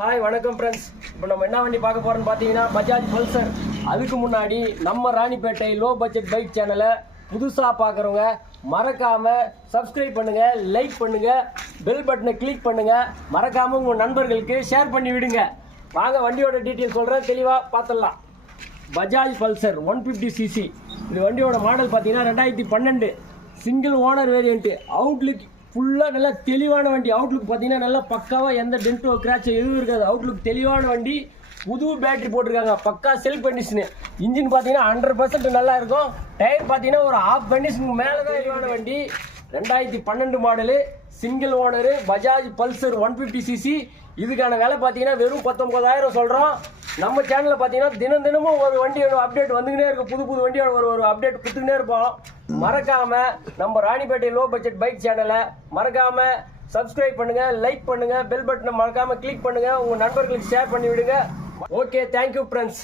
Hi வணக்கம் friends. இப்போ நம்ம என்ன வண்டி பார்க்க போகிறோம்னு பார்த்தீங்கன்னா பஜாஜ் பல்சர். அதுக்கு முன்னாடி நம்ம ராணிப்பேட்டை லோ பட்ஜெட் பைக் சேனலை புதுசாக பார்க்குறவங்க மறக்காமல் சப்ஸ்கிரைப் பண்ணுங்கள், லைக் பண்ணுங்கள், பெல் பட்டனை கிளிக் பண்ணுங்கள், மறக்காமல் உங்கள் நண்பர்களுக்கு ஷேர் பண்ணி விடுங்க. வாங்க வண்டியோட டீட்டெயில் சொல்கிறேன், தெளிவாக பார்த்துடலாம். Bajaj Pulsar 150cc. இது வண்டியோட மாடல் பார்த்தீங்கன்னா 2012 சிங்கிள் ஓனர் வேரியண்ட்டு. அவுட்லுக் ஃபுல்லாக நல்லா தெளிவான வண்டி. அவுட்லுக் பார்த்தீங்கன்னா நல்லா பக்காவாக எந்த டென்ட்டோ கிராச்சோ எதுவும் இருக்காது. அவுட்லுக் தெளிவான வண்டி. புது பேட்டரி போட்டிருக்காங்க, பக்கா செல்ஃப் கண்டிஷனு. இன்ஜின் பார்த்தீங்கன்னா 100% நல்லா இருக்கும். டயர் பார்த்தீங்கன்னா ஒரு ஆஃப் கண்டிஷனுக்கு மேலே தான் தெளிவான வண்டி. 2012 model, single owner, Bajaj Pulsar 150cc. இதுக்கான விலை பார்த்தீங்கன்னா வெறும் 19,000 சொல்கிறோம். நம்ம சேனலில் பார்த்தீங்கன்னா தினமும் ஒரு வண்டியோட அப்டேட் வந்துக்கினே இருக்கும். புது வண்டியோட ஒரு அப்டேட் கொடுத்துக்கினே இருப்போம். மறக்காமல் நம்ம ராணிப்பேட்டை லோ பட்ஜெட் பைக் சேனலை மறக்காமல் சப்ஸ்கிரைப் பண்ணுங்கள், லைக் பண்ணுங்கள், பெல் பட்டனை மறக்காமல் கிளிக் பண்ணுங்கள், உங்கள் நண்பர்களுக்கு ஷேர் பண்ணி விடுங்க. Okay, thank you friends.